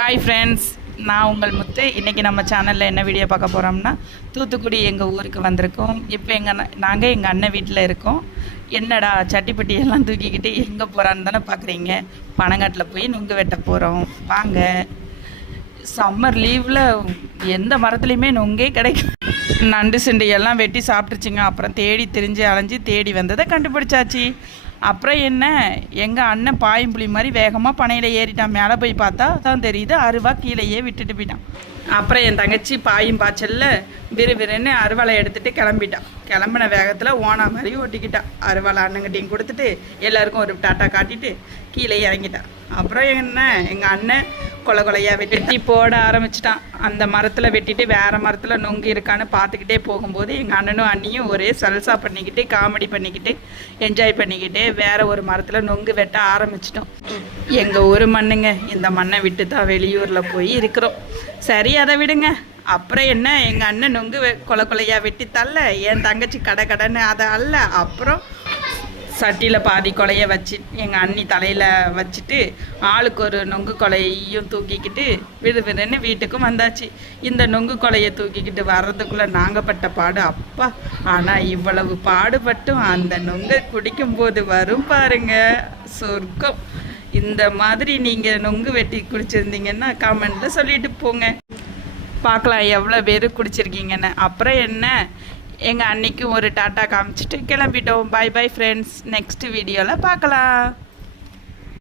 Hi friends, நான் உங்கள் முத்து. இன்றைக்கி நம்ம சேனலில் என்ன வீடியோ பார்க்க போகிறோம்னா, தூத்துக்குடி எங்கள் ஊருக்கு வந்திருக்கோம். இப்போ நாங்கள் எங்கள் அண்ணன் வீட்டில் இருக்கோம். என்னடா சட்டிப்பட்டியெல்லாம் தூக்கிக்கிட்டு எங்கே போகிறான்னு தானே பார்க்குறீங்க. பனங்காட்டில் போய் நுங்கு வெட்ட போகிறோம். வாங்க. சம்மர் லீவில் எந்த மரத்துலேயுமே நுங்கே கிடைக்கும். நண்டு சிண்டையெல்லாம் வெட்டி சாப்பிட்டுருச்சுங்க. அப்புறம் தேடி திரிஞ்சு அலைஞ்சி தேடி வந்ததை கண்டுபிடிச்சாச்சு. அப்புறம் என்ன, எங்கள் அண்ணன் பாயம்புலி மாதிரி வேகமாக பனையில் ஏறிட்டான். மேலே போய் பார்த்தா தான் தெரியுது, அருவா கீழேயே விட்டுட்டு போயிட்டான். அப்புறம் என் தங்கச்சி பாயும் பாய்ச்சலில் விறுவிறுன்னு அருவாளை எடுத்துகிட்டு கிளம்பிட்டான். கிளம்பின வேகத்தில் ஓனா மாதிரி ஓட்டிக்கிட்டான். அருவாளை அண்ணங்கிட்டையும் கொடுத்துட்டு எல்லாருக்கும் ஒரு டாட்டா காட்டிட்டு கீழே இறங்கிட்டான். அப்புறம் என்ன, எங்கள் அண்ணன் கொலையாக வெட்டி போட ஆரம்பிச்சிட்டான். அந்த மரத்தில் வெட்டிட்டு வேறு மரத்தில் நொங்கு இருக்கான்னு பார்த்துக்கிட்டே போகும்போது எங்கள் அண்ணனும் அண்ணியும் ஒரே சல்சா பண்ணிக்கிட்டு காமெடி பண்ணிக்கிட்டு என்ஜாய் பண்ணிக்கிட்டு வேறு ஒரு மரத்தில் நொங்கு வெட்ட ஆரம்பிச்சிட்டோம். எங்கள் ஊர் மண்ணுங்க, இந்த மண்ணை விட்டு தான் வெளியூரில் போய் இருக்கிறோம். சரி, அதை விடுங்க. அப்புறம் என்ன, எங்கள் அண்ணன் நொங்கு கொலையாக வெட்டி தள்ள, என் தங்கச்சி கடைன்னு அதை அல்ல. அப்புறம் சட்டியில் பாதி கொலையை வச்சு எங்கள் அண்ணி தலையில் வச்சுட்டு ஆளுக்கு ஒரு நொங்கு கொலையையும் தூக்கிக்கிட்டு விறுவிறுன்னு வீட்டுக்கும் வந்தாச்சு. இந்த நொங்கு கொலையை தூக்கிக்கிட்டு வர்றதுக்குள்ளே நாங்கள் பட்ட பாடு அப்பா. ஆனால் இவ்வளவு பாடுபட்டும் அந்த நொங்கை குடிக்கும்போது வரும் பாருங்க சொர்க்கம். இந்த மாதிரி நீங்கள் நொங்கு வெட்டி குடிச்சிருந்தீங்கன்னா கமெண்ட்டில் சொல்லிட்டு போங்க, பார்க்கலாம் எவ்வளோ பேர் குடிச்சிருக்கீங்கன்னு. அப்புறம் என்ன, எங்கள் அன்னைக்கும் ஒரு டாட்டா காமிச்சிட்டு கிளம்பிட்டோம். பை பை ஃப்ரெண்ட்ஸ், நெக்ஸ்ட் வீடியோவில் பார்க்கலாம்.